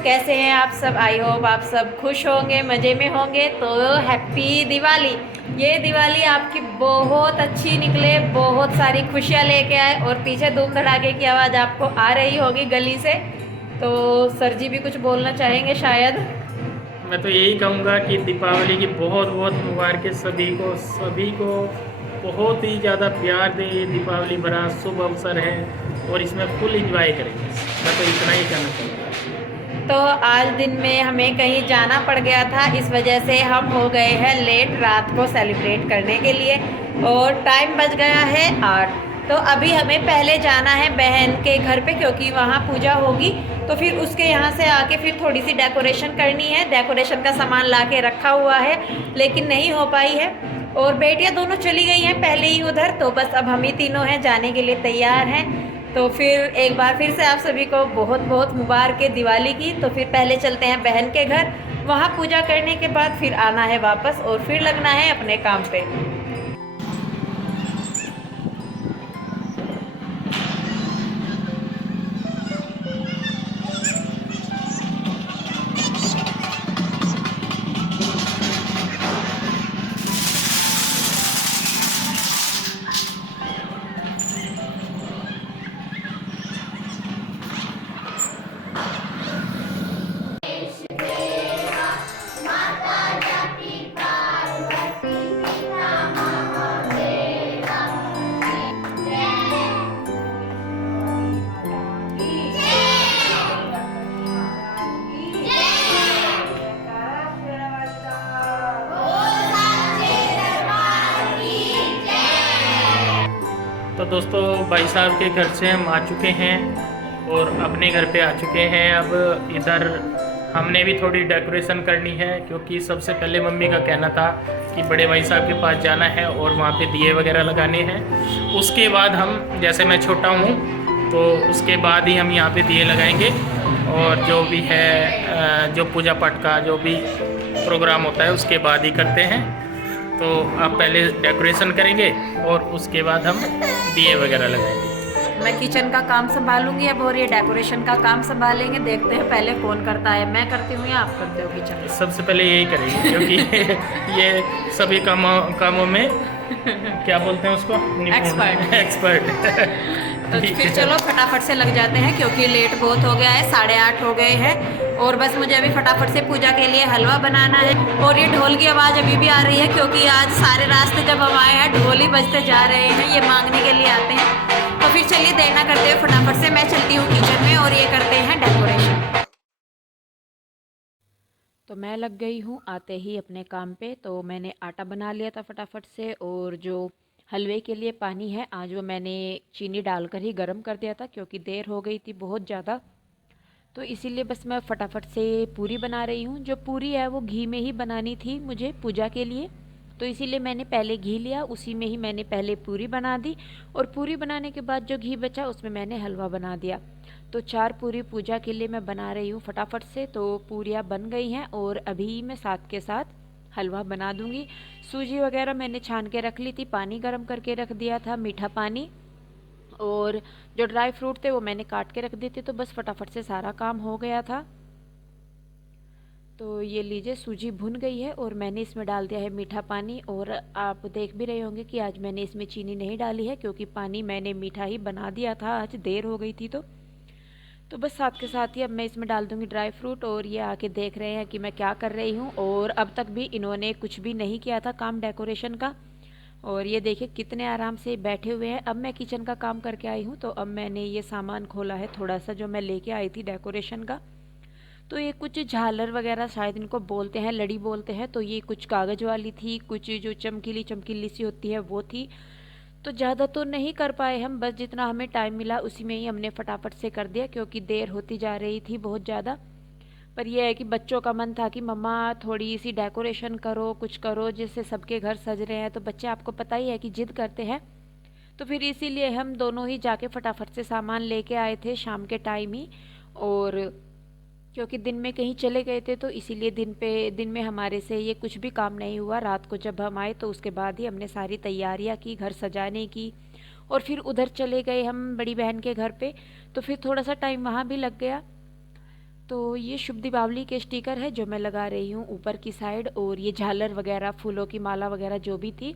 कैसे हैं आप सब। आई होप आप सब खुश होंगे, मज़े में होंगे। तो हैप्पी दिवाली। ये दिवाली आपकी बहुत अच्छी निकले, बहुत सारी खुशियाँ लेके आए। और पीछे धूम धड़ाके की आवाज़ आपको आ रही होगी गली से। तो सर जी भी कुछ बोलना चाहेंगे शायद। मैं तो यही कहूँगा कि दीपावली की बहुत बहुत मुबारकें सभी को बहुत ही ज़्यादा प्यार दे। ये दीपावली बड़ा शुभ अवसर है और इसमें फुल एंजॉय करेंगे। मैं तो इतना ही कहना चाहूँगा। तो आज दिन में हमें कहीं जाना पड़ गया था, इस वजह से हम हो गए हैं लेट रात को सेलिब्रेट करने के लिए। और टाइम बज गया है 8। तो अभी हमें पहले जाना है बहन के घर पे, क्योंकि वहाँ पूजा होगी। तो फिर उसके यहाँ से आके फिर थोड़ी सी डेकोरेशन करनी है। डेकोरेशन का सामान ला के रखा हुआ है, लेकिन नहीं हो पाई है। और बेटियाँ दोनों चली गई हैं पहले ही उधर। तो बस अब हम ही तीनों हैं, जाने के लिए तैयार हैं। तो फिर एक बार फिर से आप सभी को बहुत बहुत मुबारक दिवाली की। तो फिर पहले चलते हैं बहन के घर, वहाँ पूजा करने के बाद फिर आना है वापस और फिर लगना है अपने काम पे। तो दोस्तों, भाई साहब के घर से हम आ चुके हैं और अपने घर पे आ चुके हैं। अब इधर हमने भी थोड़ी डेकोरेशन करनी है, क्योंकि सबसे पहले मम्मी का कहना था कि बड़े भाई साहब के पास जाना है और वहाँ पे दिए वगैरह लगाने हैं। उसके बाद हम, जैसे मैं छोटा हूँ तो उसके बाद ही हम यहाँ पे दिए लगाएंगे। और जो भी है जो पूजा पाठ का जो भी प्रोग्राम होता है उसके बाद ही करते हैं। तो आप पहले डेकोरेशन करेंगे और उसके बाद हम दिए वगैरह लगाएंगे। मैं किचन का काम संभालूंगी अब, और ये डेकोरेशन का काम संभालेंगे। देखते हैं पहले कौन करता है, मैं करती हूँ या आप करते हो किचन। सबसे पहले यही करेंगे, क्योंकि ये सभी कामों में क्या बोलते हैं उसको, एक्सपर्ट। एक्सपर्ट। तो ठीक फिर है। चलो फटाफट से लग जाते हैं, क्योंकि लेट बहुत हो गया है, 8:30 हो गए हैं। और बस मुझे अभी फटाफट से पूजा के लिए हलवा बनाना है। और ये ढोल की आवाज़ अभी भी आ रही है, क्योंकि आज सारे रास्ते जब हम आए हैं ढोल ही बजते जा रहे हैं, ये मांगने के लिए आते हैं। तो फिर चलिए देर ना करते हुए फटाफट से मैं चलती हूँ किचन में और ये करते हैं डेकोरेशन। तो मैं लग गई हूँ आते ही अपने काम पे। तो मैंने आटा बना लिया था फटाफट से, और जो हलवे के लिए पानी है आज वो मैंने चीनी डालकर ही गर्म कर दिया था, क्योंकि देर हो गई थी बहुत ज़्यादा। तो इसीलिए बस मैं फटाफट से पूरी बना रही हूँ। जो पूरी है वो घी में ही बनानी थी मुझे पूजा के लिए। तो इसीलिए मैंने पहले घी लिया, उसी में ही मैंने पहले पूरी बना दी। और पूरी बनाने के बाद जो घी बचा उसमें मैंने हलवा बना दिया। तो 4 पूरी पूजा के लिए मैं बना रही हूँ फटाफट से। तो पूरियाँ बन गई हैं और अभी मैं साथ के साथ हलवा बना दूँगी। सूजी वगैरह मैंने छान के रख ली थी, पानी गर्म करके रख दिया था, मीठा पानी। और जो ड्राई फ्रूट थे वो मैंने काट के रख दिए थे। तो बस फटाफट से सारा काम हो गया था। तो ये लीजिए सूजी भुन गई है और मैंने इसमें डाल दिया है मीठा पानी। और आप देख भी रहे होंगे कि आज मैंने इसमें चीनी नहीं डाली है, क्योंकि पानी मैंने मीठा ही बना दिया था, आज देर हो गई थी। तो बस साथ के साथ ही अब मैं इसमें डाल दूंगी ड्राई फ्रूट। और ये आके देख रहे हैं कि मैं क्या कर रही हूँ। और अब तक भी इन्होंने कुछ भी नहीं किया था काम डेकोरेशन का। और ये देखिए कितने आराम से बैठे हुए हैं। अब मैं किचन का काम करके आई हूँ, तो अब मैंने ये सामान खोला है थोड़ा सा जो मैं लेके आई थी डेकोरेशन का। तो ये कुछ झालर वगैरह शायद इनको बोलते हैं, लड़ी बोलते हैं। तो ये कुछ कागज़ वाली थी, कुछ जो चमकीली चमकीली सी होती है वो थी। तो ज़्यादा तो नहीं कर पाए हम, बस जितना हमें टाइम मिला उसी में ही हमने फटाफट से कर दिया, क्योंकि देर होती जा रही थी बहुत ज़्यादा। पर यह है कि बच्चों का मन था कि मम्मा थोड़ी सी डेकोरेशन करो, कुछ करो, जिससे सबके घर सज रहे हैं। तो बच्चे आपको पता ही है कि जिद करते हैं। तो फिर इसीलिए हम दोनों ही जाके फटाफट से सामान लेके आए थे शाम के टाइम ही। और क्योंकि दिन में कहीं चले गए थे, तो इसीलिए दिन में हमारे से ये कुछ भी काम नहीं हुआ। रात को जब हम आए तो उसके बाद ही हमने सारी तैयारियां की घर सजाने की। और फिर उधर चले गए हम बड़ी बहन के घर पे। तो फिर थोड़ा सा टाइम वहाँ भी लग गया। तो ये शुभ दीपावली के स्टिकर है जो मैं लगा रही हूँ ऊपर की साइड, और ये झालर वगैरह फूलों की माला वगैरह जो भी थी,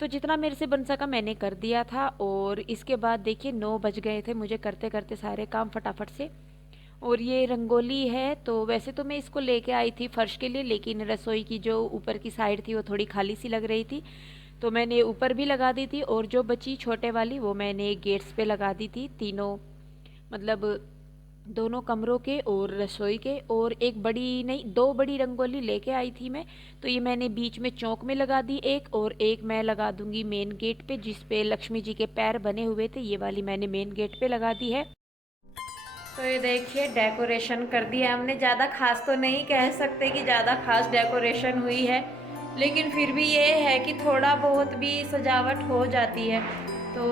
तो जितना मेरे से बन सका मैंने कर दिया था। और इसके बाद देखिए 9 बज गए थे मुझे करते करते सारे काम फटाफट से। और ये रंगोली है, तो वैसे तो मैं इसको लेके आई थी फर्श के लिए, लेकिन रसोई की जो ऊपर की साइड थी वो थोड़ी खाली सी लग रही थी, तो मैंने ऊपर भी लगा दी थी। और जो बची छोटे वाली वो मैंने गेट्स पे लगा दी थी, तीनों मतलब दोनों कमरों के और रसोई के। और एक बड़ी नहीं 2 बड़ी रंगोली लेके आई थी मैं, तो ये मैंने बीच में चौक में लगा दी एक, और एक मैं लगा दूंगी मेन गेट पे जिस पे लक्ष्मी जी के पैर बने हुए थे, ये वाली मैंने मेन गेट पे लगा दी है। तो ये देखिए डेकोरेशन कर दिया हमने। ज़्यादा खास तो नहीं कह सकते कि ज़्यादा खास डेकोरेशन हुई है, लेकिन फिर भी ये है कि थोड़ा बहुत भी सजावट हो जाती है। तो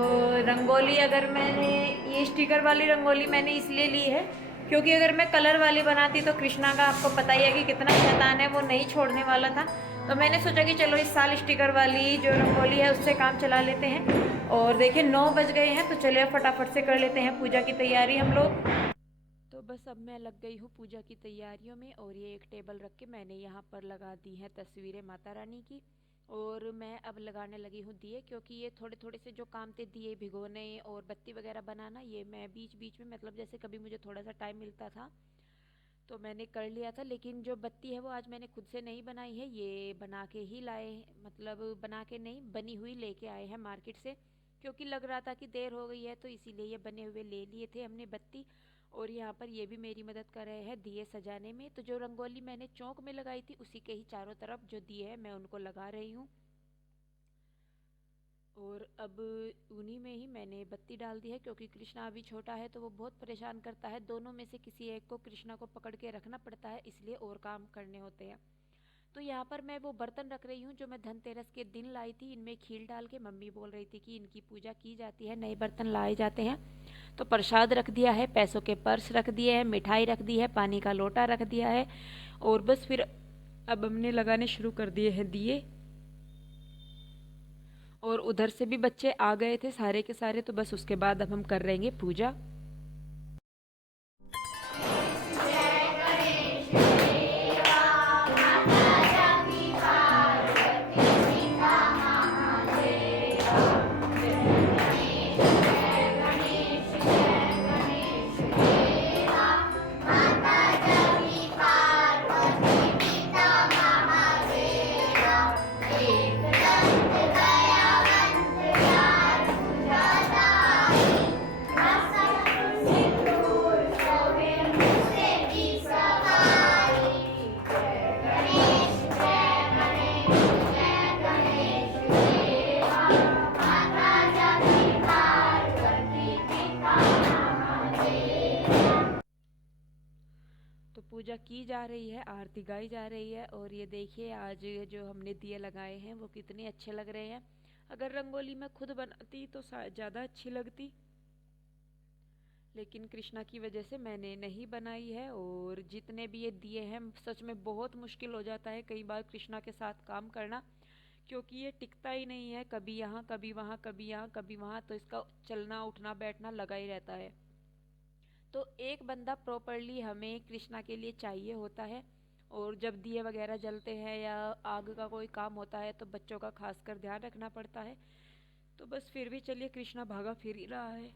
रंगोली अगर मैंने ये स्टिकर वाली रंगोली मैंने इसलिए ली है क्योंकि अगर मैं कलर वाली बनाती तो कृष्णा का आपको पता ही है कि कितना शैतान है, वो नहीं छोड़ने वाला था। तो मैंने सोचा कि चलो इस साल स्टिकर वाली जो रंगोली है उससे काम चला लेते हैं। और देखिए 9 बज गए हैं, तो चलिए फटाफट से कर लेते हैं पूजा की तैयारी हम लोग। तो बस अब मैं लग गई हूँ पूजा की तैयारियों में, और ये एक टेबल रख के मैंने यहाँ पर लगा दी हैं तस्वीरें माता रानी की। और मैं अब लगाने लगी हूँ दिए, क्योंकि ये थोड़े थोड़े से जो काम थे दिए भिगोने और बत्ती वगैरह बनाना, ये मैं बीच बीच में मतलब जैसे कभी मुझे थोड़ा सा टाइम मिलता था तो मैंने कर लिया था। लेकिन जो बत्ती है वो आज मैंने खुद से नहीं बनाई है, ये बना के ही लाए, मतलब बना के नहीं बनी हुई लेके आए हैं मार्केट से, क्योंकि लग रहा था कि देर हो गई है तो इसीलिए ये बने हुए ले लिए थे हमने बत्ती। और यहाँ पर ये भी मेरी मदद कर रहे हैं दिए सजाने में। तो जो रंगोली मैंने चौक में लगाई थी उसी के ही चारों तरफ जो दिए हैं मैं उनको लगा रही हूँ। और अब उन्हीं में ही मैंने बत्ती डाल दी है, क्योंकि कृष्णा अभी छोटा है तो वो बहुत परेशान करता है, दोनों में से किसी एक को कृष्णा को पकड़ के रखना पड़ता है, इसलिए और काम करने होते हैं। तो यहाँ पर मैं वो बर्तन रख रही हूँ जो मैं धनतेरस के दिन लाई थी, इनमें खील डाल के। मम्मी बोल रही थी कि इनकी पूजा की जाती है, नए बर्तन लाए जाते हैं। तो प्रसाद रख दिया है, पैसों के पर्स रख दिए हैं, मिठाई रख दी है, पानी का लोटा रख दिया है, और बस फिर अब हमने लगाने शुरू कर दिए हैं दिए। और उधर से भी बच्चे आ गए थे सारे के सारे, तो बस उसके बाद अब हम कर रहेंगे पूजा। तो पूजा की जा रही है, आरती गाई जा रही है। और ये देखिए आज जो हमने दिए लगाए हैं वो कितने अच्छे लग रहे हैं। अगर रंगोली मैं खुद बनाती तो ज़्यादा अच्छी लगती, लेकिन कृष्णा की वजह से मैंने नहीं बनाई है। और जितने भी ये दिए हैं सच में बहुत मुश्किल हो जाता है कई बार कृष्णा के साथ काम करना, क्योंकि ये टिकता ही नहीं है, कभी यहाँ कभी वहाँ कभी यहाँ कभी वहाँ, तो इसका चलना उठना बैठना लगा ही रहता है। तो एक बंदा प्रॉपरली हमें कृष्णा के लिए चाहिए होता है। और जब दिए वगैरह जलते हैं या आग का कोई काम होता है तो बच्चों का खासकर ध्यान रखना पड़ता है। तो बस फिर भी चलिए कृष्णा भागा फिर ही रहा है।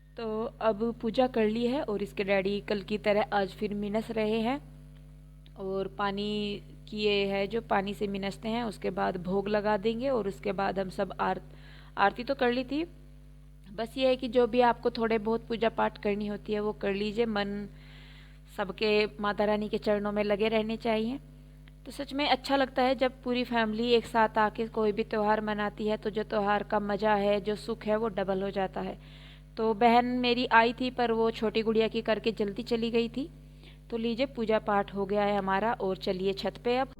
तो अब पूजा कर ली है, और इसके डैडी कल की तरह आज फिर मिनस रहे हैं। और पानी किए है जो पानी से मिनसते हैं, उसके बाद भोग लगा देंगे। और उसके बाद हम सब आरती तो कर ली थी, बस ये है कि जो भी आपको थोड़े बहुत पूजा पाठ करनी होती है वो कर लीजिए। मन सबके माता रानी के चरणों में लगे रहने चाहिए। तो सच में अच्छा लगता है जब पूरी फैमिली एक साथ आके कोई भी त्यौहार मनाती है, तो जो त्यौहार का मज़ा है जो सुख है वो डबल हो जाता है। तो बहन मेरी आई थी पर वो छोटी गुड़िया की करके जल्दी चली गई थी। तो लीजिए पूजा पाठ हो गया है हमारा, और चलिए छत पे अब।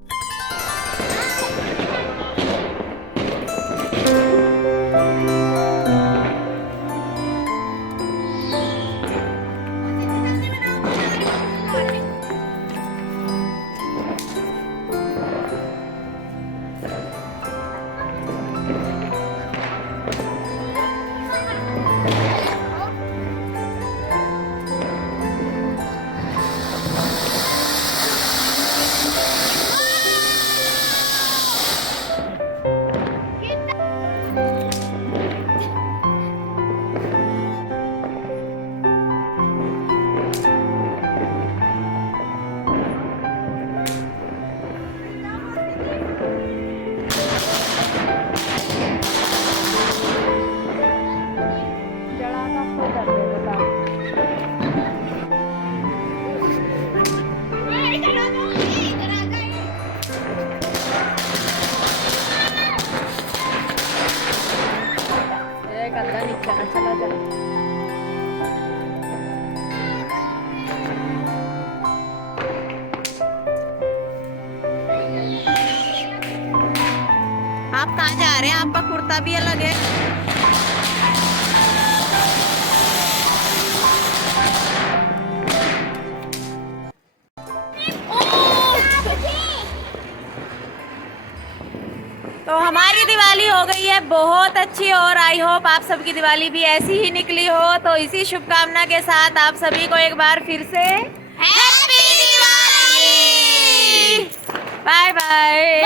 कहाँ जा रहे हैं? आपका कुर्ता भी अलग है। तो हमारी दिवाली हो गई है बहुत अच्छी और आई होप आप सबकी दिवाली भी ऐसी ही निकली हो। तो इसी शुभकामना के साथ आप सभी को एक बार फिर से हैप्पी दिवाली। Bye bye.